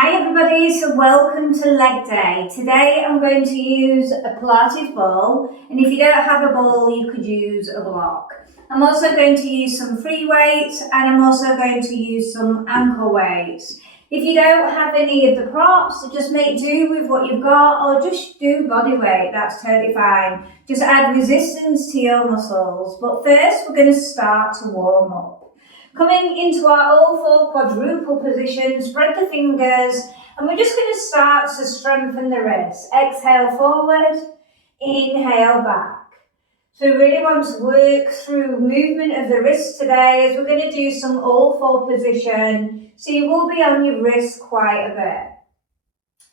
Hi everybody, so welcome to leg day. Today I'm going to use a Pilates ball, and if you don't have a ball you could use a block. I'm also going to use some free weights, and I'm also going to use some ankle weights. If you don't have any of the props, just make do with what you've got, or just do body weight, that's totally fine. Just add resistance to your muscles. But first we're going to start to warm up. Coming into our all four quadruple position, spread the fingers, and we're just going to start to strengthen the wrists. Exhale forward, inhale back. So we really want to work through movement of the wrists today, as we're going to do some all four position. So you will be on your wrists quite a bit.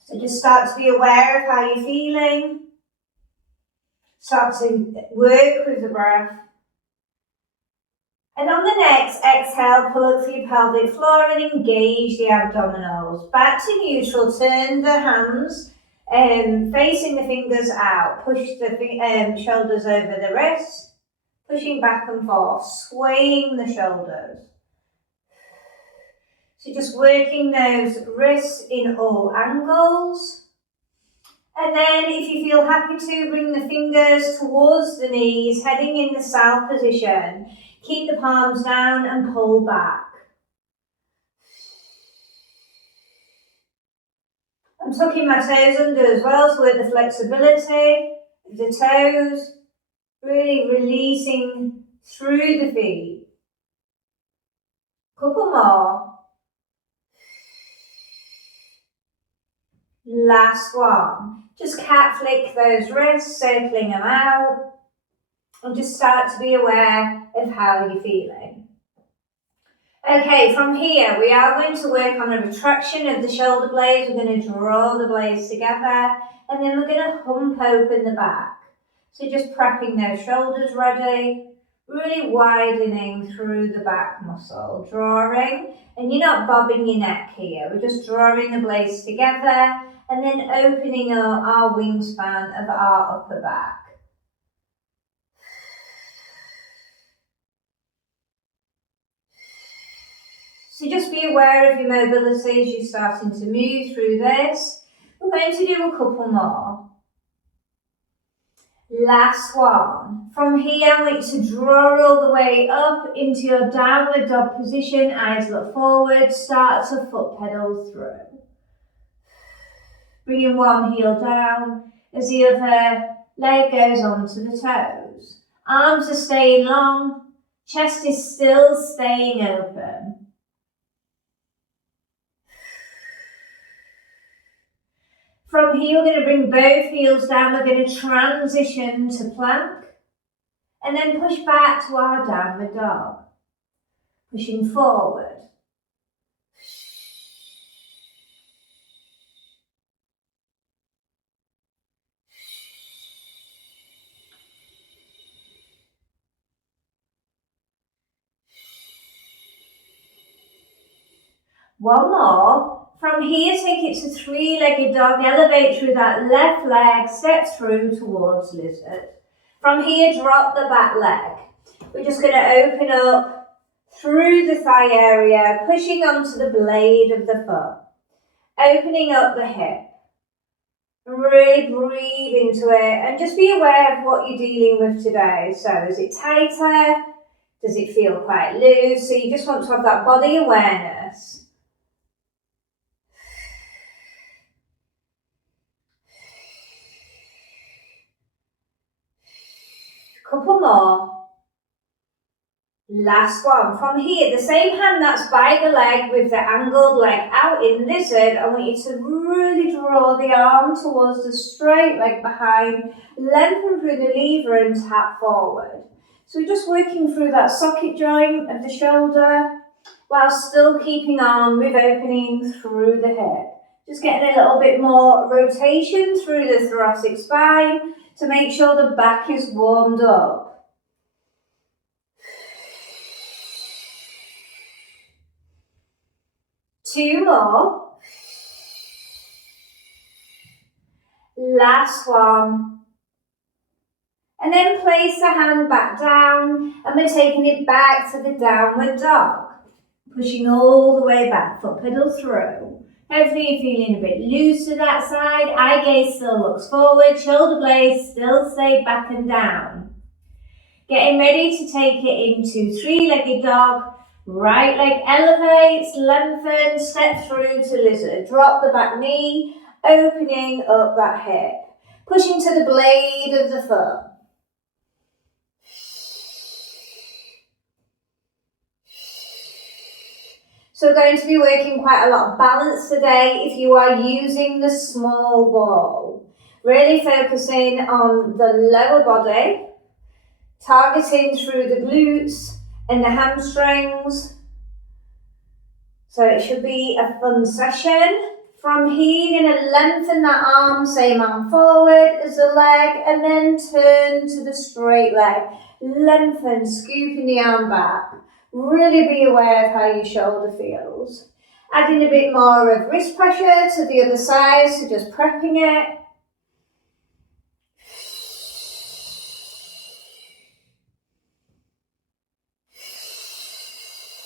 So just start to be aware of how you're feeling. Start to work with the breath. And on the next exhale, pull up through your pelvic floor and engage the abdominals. Back to neutral, turn the hands facing the fingers out. Push the shoulders over the wrists, pushing back and forth, swaying the shoulders. So just working those wrists in all angles. And then if you feel happy to, bring the fingers towards the knees, heading in the south position. Keep the palms down and pull back. I'm tucking my toes under as well, so with the flexibility of the toes, really releasing through the feet. Couple more. Last one. Just cat flick those wrists, circling them out. And just start to be aware of how you're feeling. Okay, from here we are going to work on a retraction of the shoulder blades. We're going to draw the blades together, and then we're going to hump open the back. So just prepping those shoulders ready, really widening through the back muscle, drawing, and you're not bobbing your neck here. We're just drawing the blades together and then opening our wingspan of our upper back. So just be aware of your mobility as you're starting to move through this. We're going to do a couple more. Last one. From here, I want you to draw all the way up into your downward dog position. Eyes look forward. Start to foot pedal through. Bringing one heel down as the other leg goes onto the toes. Arms are staying long. Chest is still staying open. From here, we're going to bring both heels down. We're going to transition to plank and then push back to our downward dog. Pushing forward. One more. From here, take it to three-legged dog. Elevate through that left leg, step through towards lizard. From here, drop the back leg. We're just going to open up through the thigh area, pushing onto the blade of the foot. Opening up the hip. Really breathe into it and just be aware of what you're dealing with today. So is it tighter? Does it feel quite loose? So you just want to have that body awareness. Couple more. Last one. From here, the same hand that's by the leg with the angled leg out in lizard, I want you to really draw the arm towards the straight leg behind, lengthen through the lever and tap forward. So we're just working through that socket joint of the shoulder while still keeping arm with opening through the hip. Just getting a little bit more rotation through the thoracic spine to make sure the back is warmed up. Two more. Last one. And then place the hand back down, and we're taking it back to the downward dog. Pushing all the way back, foot pedal through. Hopefully you're feeling a bit loose to that side. Eye gaze still looks forward, shoulder blades still stay back and down. Getting ready to take it into three-legged dog. Right leg elevates, lengthen, step through to lizard. Drop the back knee, opening up that hip. Pushing to the blade of the foot. So we're going to be working quite a lot of balance today if you are using the small ball. Really focusing on the lower body, targeting through the glutes and the hamstrings. So it should be a fun session. From here, you're going to lengthen that arm, same arm forward as the leg, and then turn to the straight leg. Lengthen, scooping the arm back. Really be aware of how your shoulder feels. Adding a bit more of wrist pressure to the other side, so just prepping it.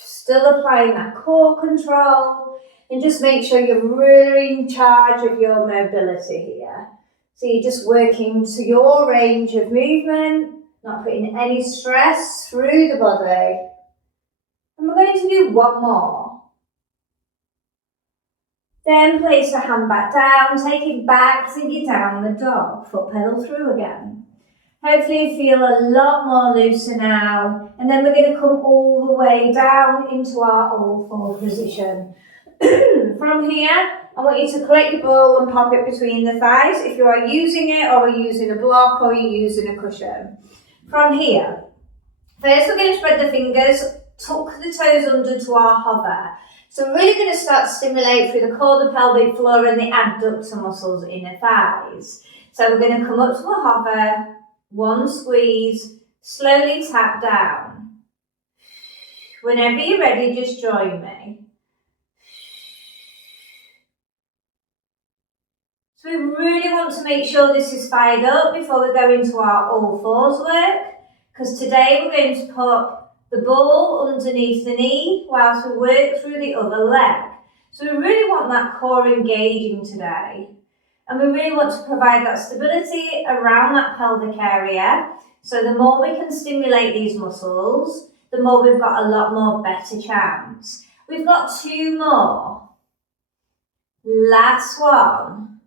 Still applying that core control, and just make sure you're really in charge of your mobility here. So you're just working to your range of movement, not putting any stress through the body. And we're going to do one more. Then place the hand back down, take it back to your downward dog, foot pedal through again. Hopefully you feel a lot more looser now. And then we're going to come all the way down into our all four position. From here, I want you to collect your ball and pop it between the thighs if you are using it, or are using a block, or you're using a cushion. From here, first we're going to spread the fingers, tuck the toes under to our hover. So we're really going to start to stimulate through the core, the pelvic floor and the adductor muscles in the thighs. So we're going to come up to a hover, one squeeze, slowly tap down. Whenever you're ready, just join me. So we really want to make sure this is fired up before we go into our all fours work, because today we're going to put the ball underneath the knee whilst we work through the other leg. So we really want that core engaging today. And we really want to provide that stability around that pelvic area. So the more we can stimulate these muscles, the more we've got a lot more better chance. We've got two more. Last one.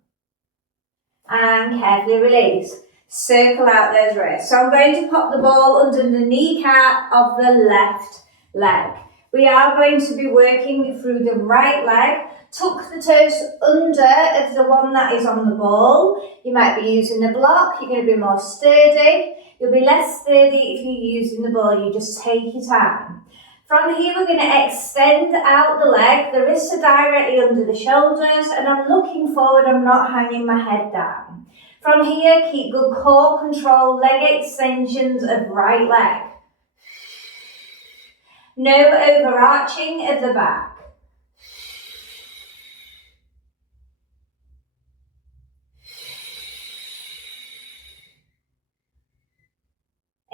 And carefully release. Circle out those wrists. So I'm going to pop the ball under the kneecap of the left leg. We are going to be working through the right leg. Tuck the toes under of the one that is on the ball. You might be using the block. You're going to be more sturdy. You'll be less sturdy if you're using the ball. You just take your time. From here, we're going to extend out the leg. The wrists are directly under the shoulders, and I'm looking forward. I'm not hanging my head down. From here, keep good core control, leg extensions of right leg. No overarching of the back.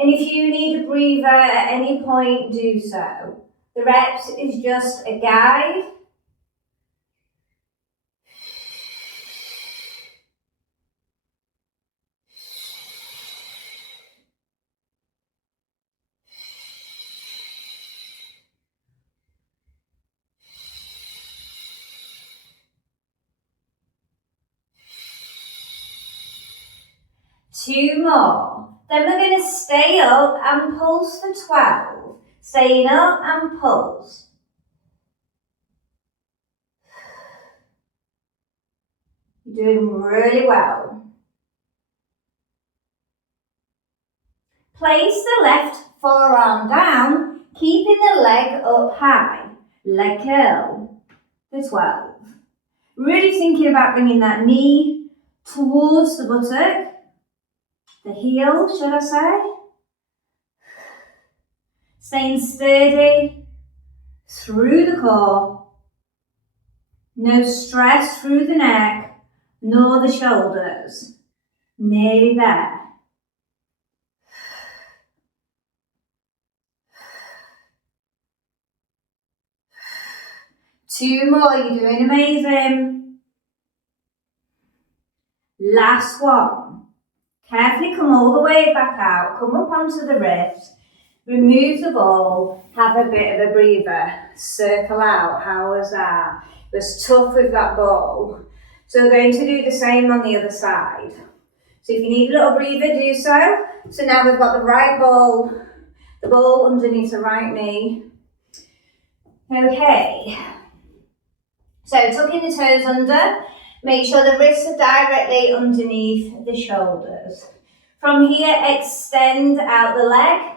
And if you need a breather at any point, do so. The reps is just a guide. Two more. Then we're going to stay up and pulse for 12. Staying up and pulse. You're doing really well. Place the left forearm down, keeping the leg up high. Leg curl for 12. Really thinking about bringing that knee towards the buttock. The heel, should I say. Staying sturdy through the core. No stress through the neck, nor the shoulders. Nearly there. 2 more, you're doing amazing. Last one. Carefully come all the way back out, come up onto the wrist, remove the ball, have a bit of a breather, circle out. How was that? It was tough with that ball. So we're going to do the same on the other side. So if you need a little breather, do so. So now we've got the right ball, the ball underneath the right knee. Okay. So tucking the toes under, make sure the wrists are directly underneath the shoulders. From here, extend out the leg,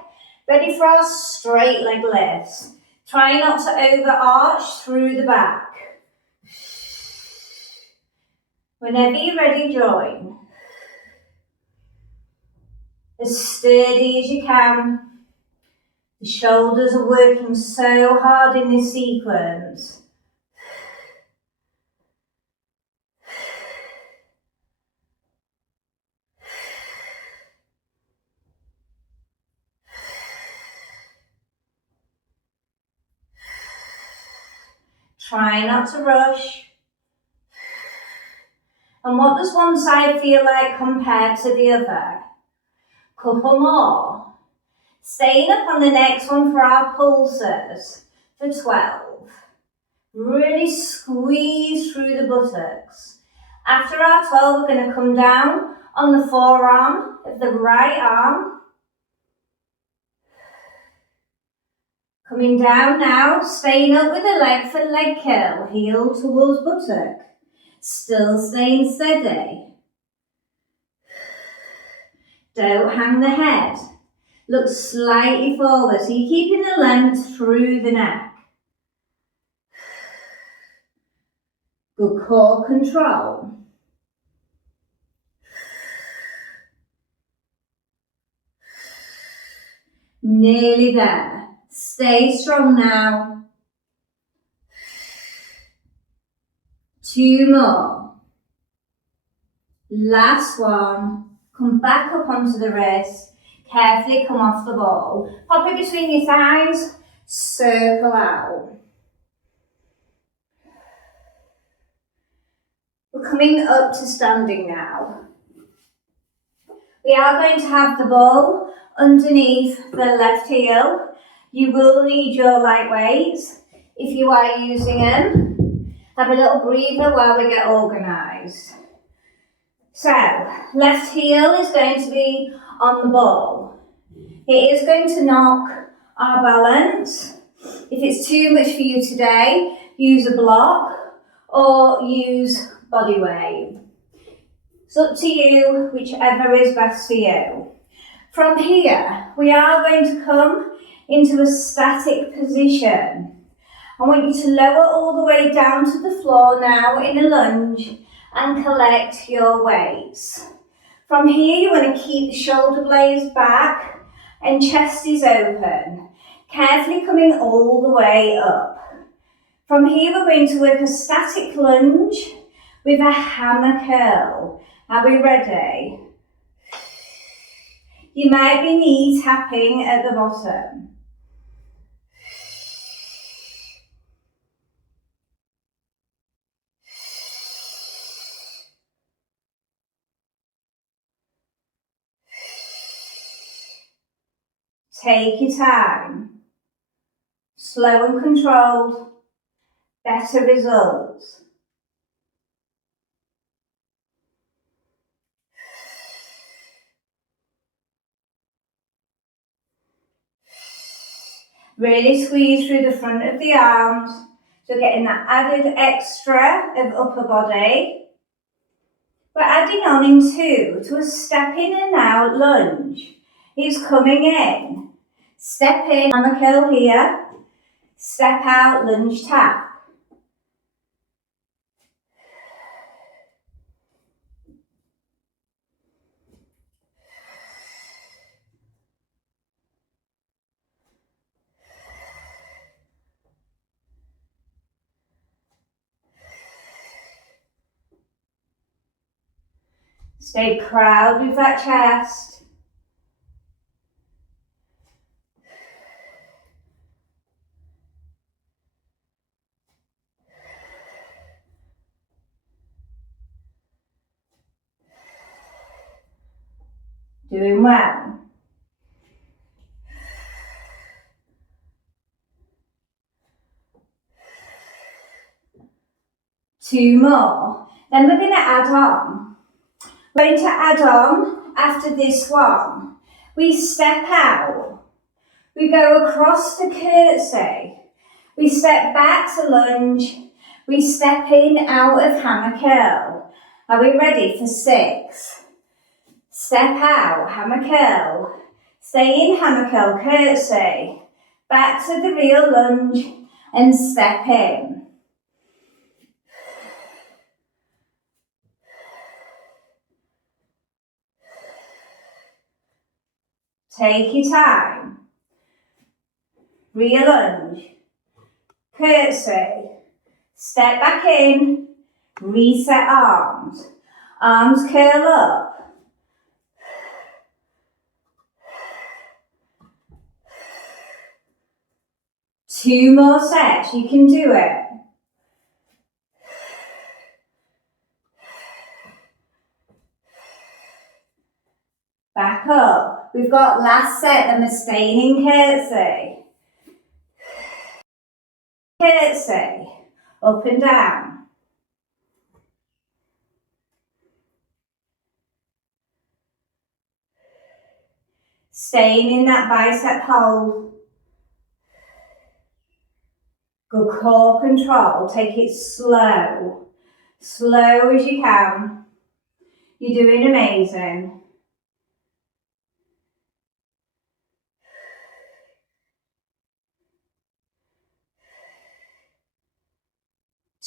ready for our straight leg lifts. Try not to overarch through the back. Whenever you're ready, join. As sturdy as you can. The shoulders are working so hard in this sequence. Try not to rush. And what does one side feel like compared to the other? Couple more. Staying up on the next one for our pulses for 12. Really squeeze through the buttocks. After our 12, we're going to come down on the forearm of the right arm. Coming down now, staying up with the leg for leg curl, heel towards buttock. Still staying steady. Don't hang the head. Look slightly forward, so you're keeping the length through the neck. Good core control. Nearly there. Stay strong now. 2 more. Last one. Come back up onto the wrist. Carefully come off the ball. Pop it between your thighs. Circle out. We're coming up to standing now. We are going to have the ball underneath the left heel. You will need your light weights if you are using them. Have a little breather while we get organised. So, left heel is going to be on the ball. It is going to knock our balance. If it's too much for you today, use a block or use body weight. It's up to you, whichever is best for you. From here, we are going to come into a static position. I want you to lower all the way down to the floor now in a lunge and collect your weights. From here, you want to keep the shoulder blades back and chest is open, carefully coming all the way up. From here, we're going to work a static lunge with a hammer curl. Are we ready? You might be knee tapping at the bottom. Take your time. Slow and controlled. Better results. Really squeeze through the front of the arms. So getting that added extra of upper body. We're adding on in 2 to a step in and out lunge. He's coming in. Step in, hammer curl here. Step out, lunge tap. Stay proud with that chest. Doing well. Two more. Then we're going to add on. We're going to add on after this one. We step out. We go across to curtsy. We step back to lunge. We step in out of hammer curl. Are we ready for 6? Step out, hammer curl. Stay in hammer curl, curtsy. Back to the real lunge and step in. Take your time. Real lunge. Curtsy. Step back in. Reset arms. Arms curl up. Two more sets. You can do it. Back up. We've got last set and we're staying in curtsy. Curtsy. Up and down. Staying in that bicep hold. Good core control. Take it slow. Slow as you can. You're doing amazing.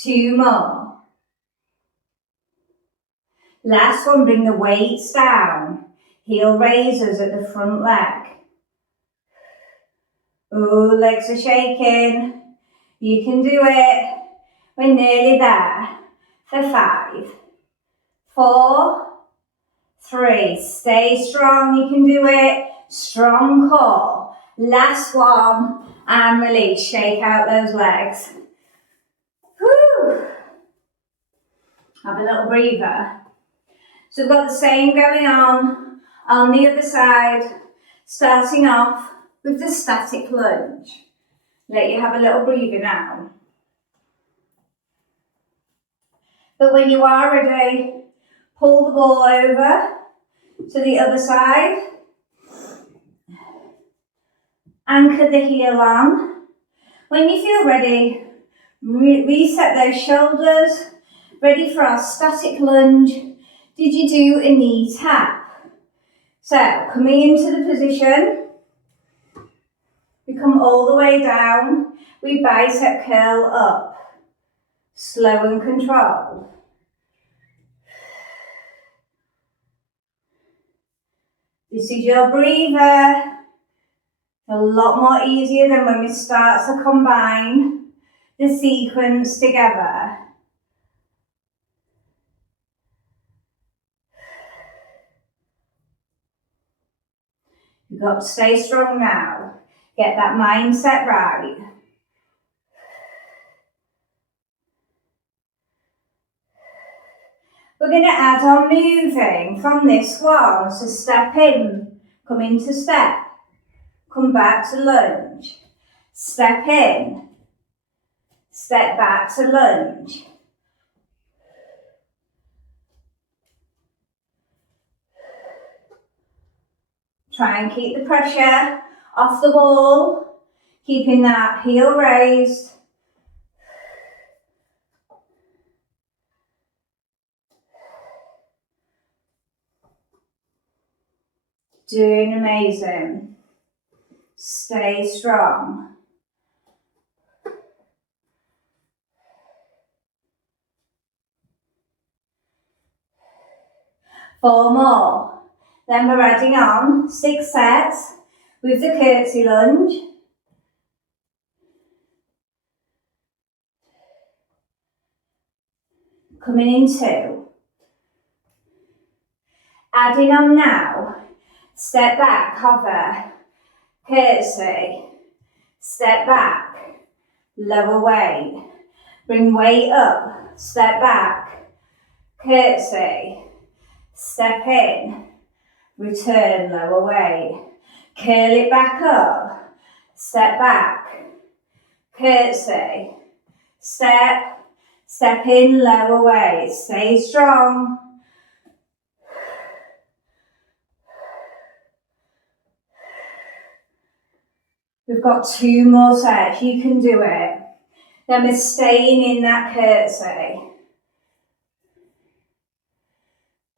Two more. Last one, bring the weights down. Heel raisers at the front leg. Oh, legs are shaking. You can do it. We're nearly there. For 5, 4, 3. Stay strong. You can do it. Strong core. Last one. And release. Shake out those legs. Whew. Have a little breather. So we've got the same going on the other side. Starting off with the static lunge. Let you have a little breather now. But when you are ready, pull the ball over to the other side. Anchor the heel on. When you feel ready, reset those shoulders. Ready for our static lunge. Did you do a knee tap? So, coming into the position. We come all the way down. We bicep curl up. Slow and controlled. This is your breather. A lot more easier than when we start to combine the sequence together. You've got to stay strong now. Get that mindset right. We're going to add on moving from this one. So step in, come into step, come back to lunge. Step in, step back to lunge. Try and keep the pressure off the ball, keeping that heel raised. Doing amazing. Stay strong. Four more. Then we're adding on 6 sets with the curtsy lunge. Coming in 2. Adding on now, step back, hover, curtsy, step back, lower weight, bring weight up, step back, curtsy, step in, return, lower weight. Curl it back up, step back, curtsy, step in, lower weight. Stay strong. We've got 2 more sets, you can do it. Then we're staying in that curtsy.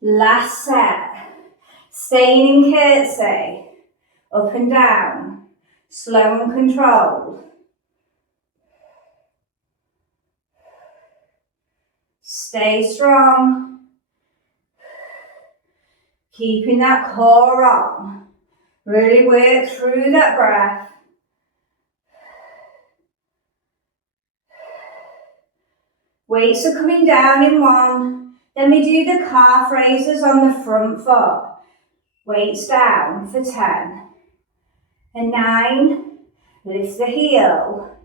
Last set, staying in curtsy, up and down, slow and controlled. Stay strong. Keeping that core on. Really work through that breath. Weights are coming down in 1. Then we do the calf raises on the front foot. Weights down for 10. And 9. Lift the heel.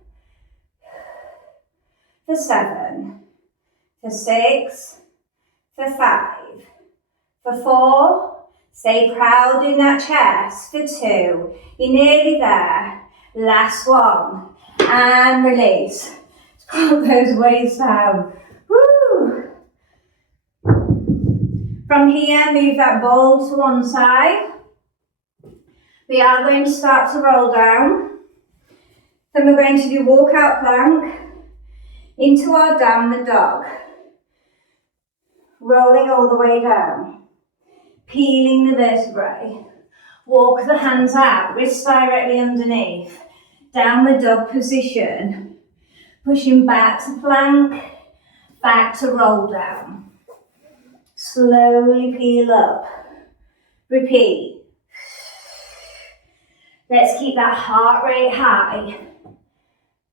For 7. For 6. For 5. For 4. Stay proud in that chest. For 2. You're nearly there. Last one. And release. Put those weights down. Woo! From here, move that ball to one side. We are going to start to roll down. Then we're going to do walkout plank into our downward dog. Rolling all the way down. Peeling the vertebrae. Walk the hands out, wrists directly underneath. Downward dog position. Pushing back to plank, back to roll down. Slowly peel up. Repeat. Let's keep that heart rate high.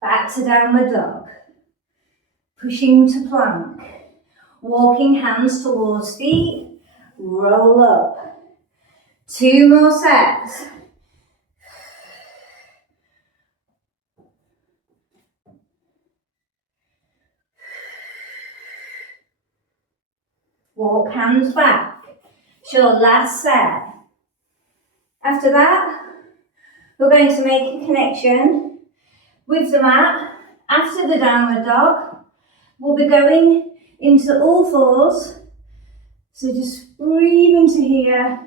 Back to downward dog. Pushing to plank. Walking hands towards feet. Roll up. 2 more sets. Walk hands back. It's your last set. After that, we're going to make a connection with the mat. After the downward dog, we'll be going into all fours. So just breathe into here.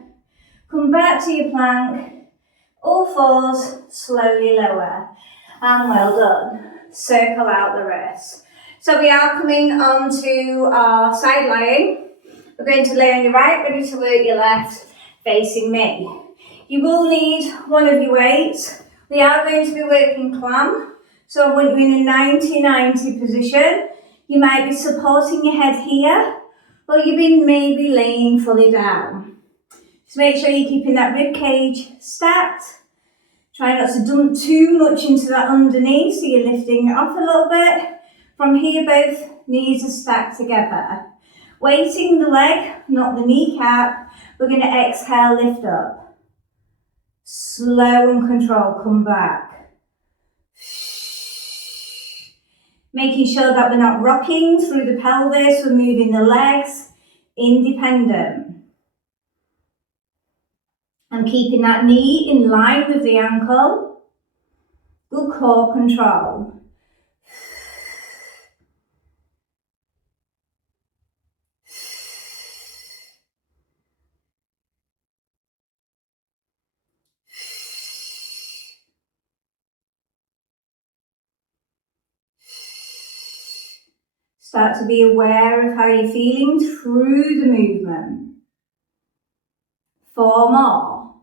Come back to your plank. All fours, slowly lower. And well done. Circle out the wrists. So we are coming on to our side lying. We're going to lay on your right, ready to work your left, facing me. You will need one of your weights. We are going to be working clam. So I want you in a 90-90 position. You might be supporting your head here, or you've been maybe laying fully down. Just make sure you're keeping that rib cage stacked. Try not to dump too much into that underneath, so you're lifting it off a little bit. From here, both knees are stacked together. Weighting the leg, not the kneecap. We're going to exhale, lift up. Slow and controlled, come back. Making sure that we're not rocking through the pelvis, we're moving the legs independent. And keeping that knee in line with the ankle. Good core control. Start to be aware of how you're feeling through the movement. 4 more.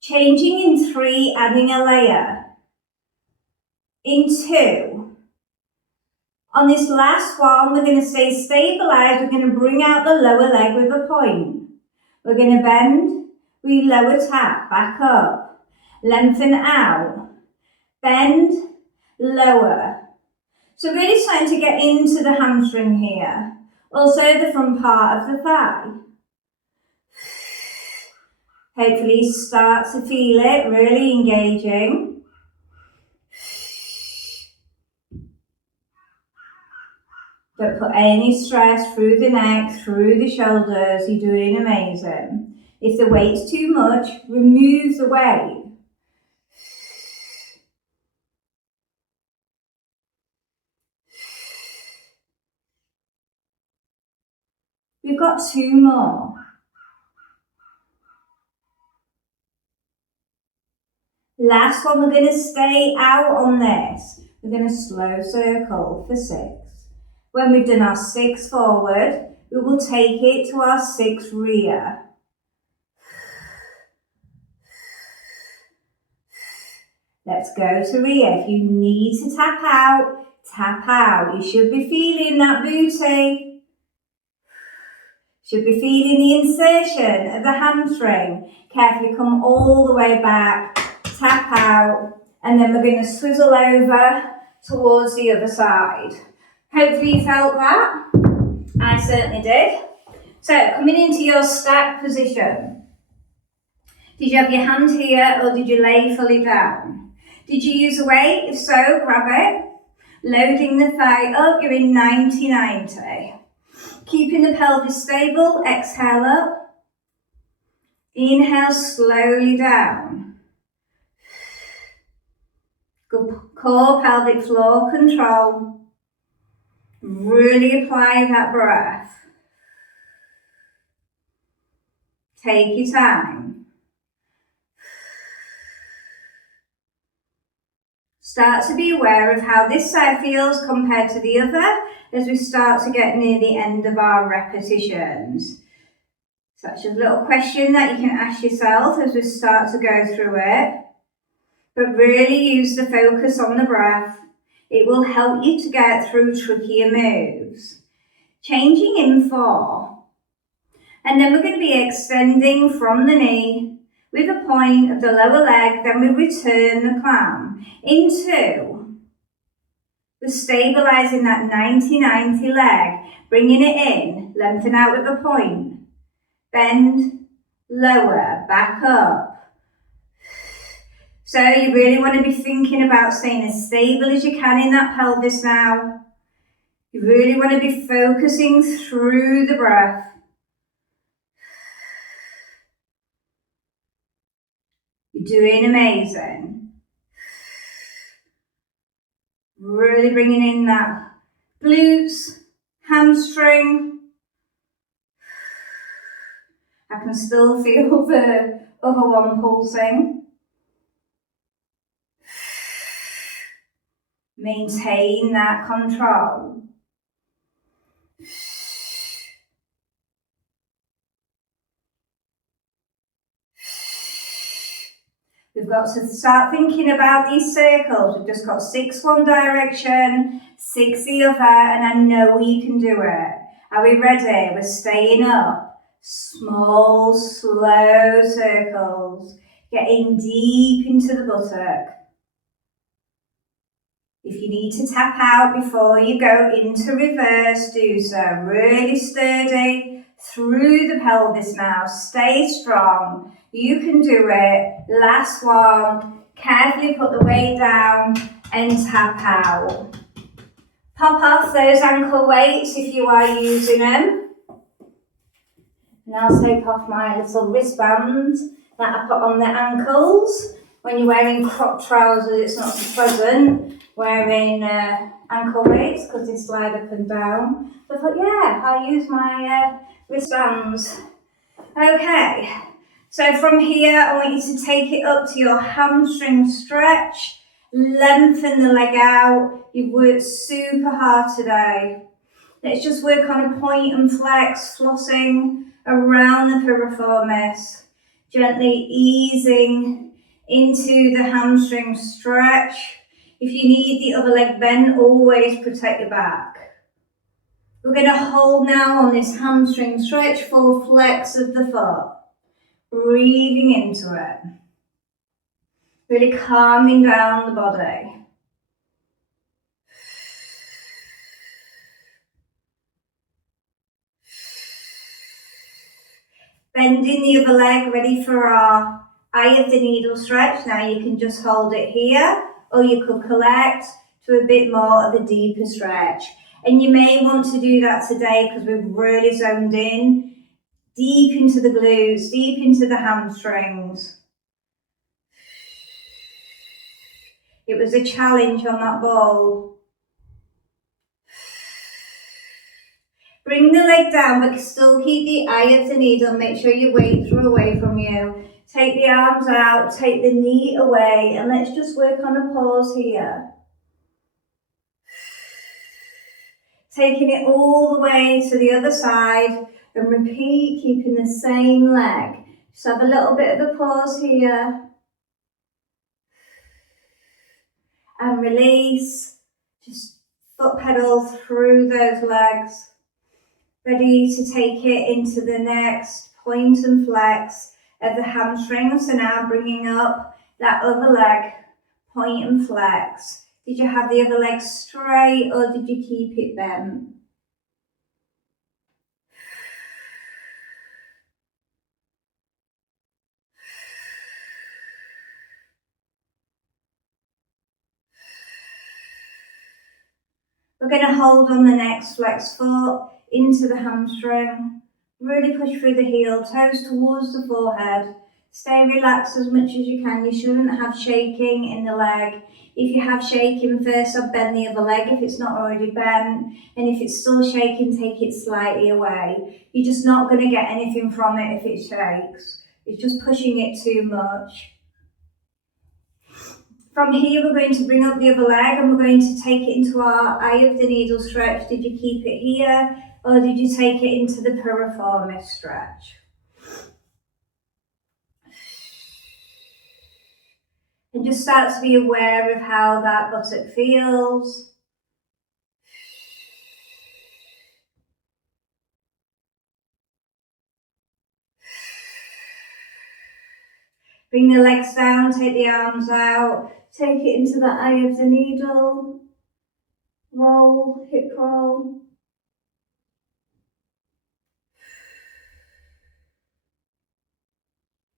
Changing in 3, adding a layer. In 2. On this last one, we're going to stay stabilised. We're going to bring out the lower leg with a point. We're going to bend. We lower tap, back up. Lengthen out. Bend. Lower. So really starting to get into the hamstring here. Also the front part of the thigh. Hopefully you start to feel it really engaging. Don't put any stress through the neck, through the shoulders. You're doing amazing. If the weight's too much, remove the weight. We've got 2 more. Last one, we're going to stay out on this. We're going to slow circle for 6. When we've done our 6 forward, we will take it to our 6 rear. Let's go to rear. If you need to tap out, tap out. You should be feeling that booty. Should be feeling the insertion of the hamstring. Carefully come all the way back, tap out, and then we're going to swizzle over towards the other side. Hopefully you felt that. I certainly did. So coming into your stack position. Did you have your hand here or did you lay fully down? Did you use a weight? If so, grab it. Loading the thigh up, you're in 90-90. Keeping the pelvis stable, exhale up. Inhale slowly down. Good core pelvic floor control. Really apply that breath. Take your time. Start to be aware of how this side feels compared to the other as we start to get near the end of our repetitions. So that's just a little question that you can ask yourself as we start to go through it. But really use the focus on the breath. It will help you to get through trickier moves. Changing in 4. And then we're going to be extending from the knee with a point of the lower leg, then we return the clam into. We're stabilising that 90-90 leg, bringing it in, lengthen out with a point, bend, lower, back up. So you really want to be thinking about staying as stable as you can in that pelvis now. You really want to be focusing through the breath. You're doing amazing. Really bringing in that glutes, hamstring. I can still feel the other one pulsing. Maintain that control. We've got to start thinking about these circles. We've just got 6 one direction, 6 the other, and I know you can do it. Are we ready? We're staying up. Small, slow circles. Getting deep into the buttock. If you need to tap out before you go into reverse, do so. Really sturdy through the pelvis now. Stay strong. You can do it. Last one. Carefully put the weight down and tap out. Pop off those ankle weights if you are using them. And I'll take off my little wristbands that I put on the ankles. When you're wearing crop trousers, it's not so pleasant wearing ankle weights because they slide up and down. So I thought, yeah, I'll use my wristbands. Okay, so from here, I want you to take it up to your hamstring stretch. Lengthen the leg out. You've worked super hard today. Let's just work on a point and flex, flossing around the piriformis. Gently easing into the hamstring stretch. If you need the other leg bent, always protect your back. We're going to hold now on this hamstring stretch, full flex of the foot. Breathing into it. Really calming down the body. Bending the other leg, ready for our eye of the needle stretch. Now you can just hold it here, or you could collect to a bit more of a deeper stretch. And you may want to do that today because we've really zoned in deep into the glutes, deep into the hamstrings. It was a challenge on that ball. Bring the leg down, but still keep the eye of the needle. Make sure your weights are away from you. Take the arms out, take the knee away, and let's just work on a pause here. Taking it all the way to the other side and repeat, keeping the same leg. Just have a little bit of a pause here. And release. Just foot pedal through those legs. Ready to take it into the next point and flex of the hamstrings. So now bringing up that other leg, point and flex. Did you have the other leg straight or did you keep it bent? We're going to hold on the next flex foot into the hamstring. Really push through the heel, toes towards the forehead. Stay relaxed as much as you can. You shouldn't have shaking in the leg. If you have shaking, first I'll bend the other leg if it's not already bent. And if it's still shaking, take it slightly away. You're just not going to get anything from it if it shakes. It's just pushing it too much. From here, we're going to bring up the other leg and we're going to take it into our eye of the needle stretch. Did you keep it here or did you take it into the piriformis stretch? And just start to be aware of how that buttock feels. Bring the legs down, take the arms out, take it into the eye of the needle. Roll, hip roll.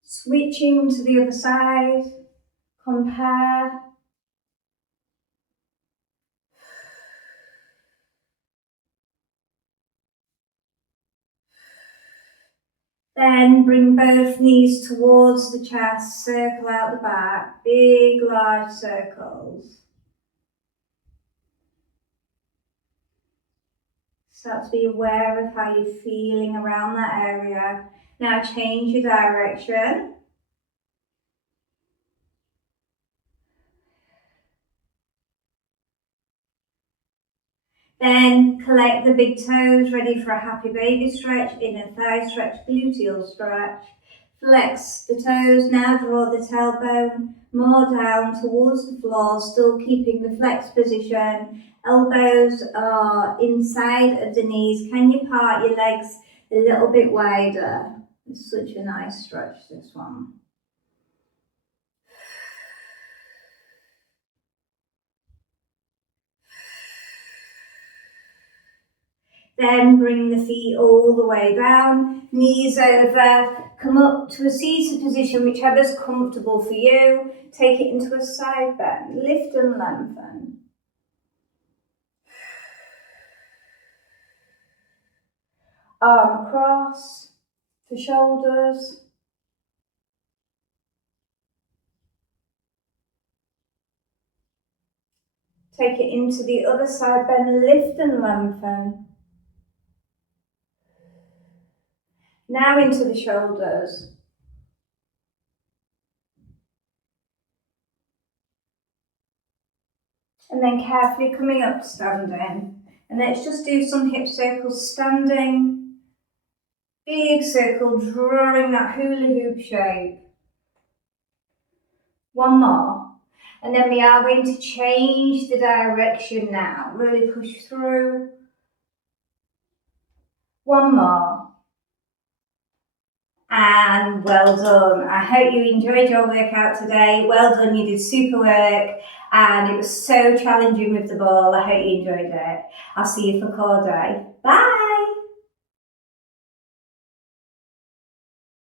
Switching to the other side. Compare. Then bring both knees towards the chest, circle out the back, big large circles. Start to be aware of how you're feeling around that area. Now change your direction. Then collect the big toes, ready for a happy baby stretch, inner thigh stretch, gluteal stretch. Flex the toes, now draw the tailbone more down towards the floor, still keeping the flex position. Elbows are inside of the knees. Can you part your legs a little bit wider? It's such a nice stretch, this one. Then bring the feet all the way down, knees over, come up to a seated position, whichever's comfortable for you. Take it into a side bend, lift and lengthen. Arm across to shoulders. Take it into the other side bend, lift and lengthen. Now into the shoulders. And then carefully coming up to standing. And let's just do some hip circles standing. Big circle, drawing that hula hoop shape. One more. And then we are going to change the direction now. Really push through. One more. And well done. I hope you enjoyed your workout today. Well done, you did super work. And it was so challenging with the ball. I hope you enjoyed it. I'll see you for core day. Bye.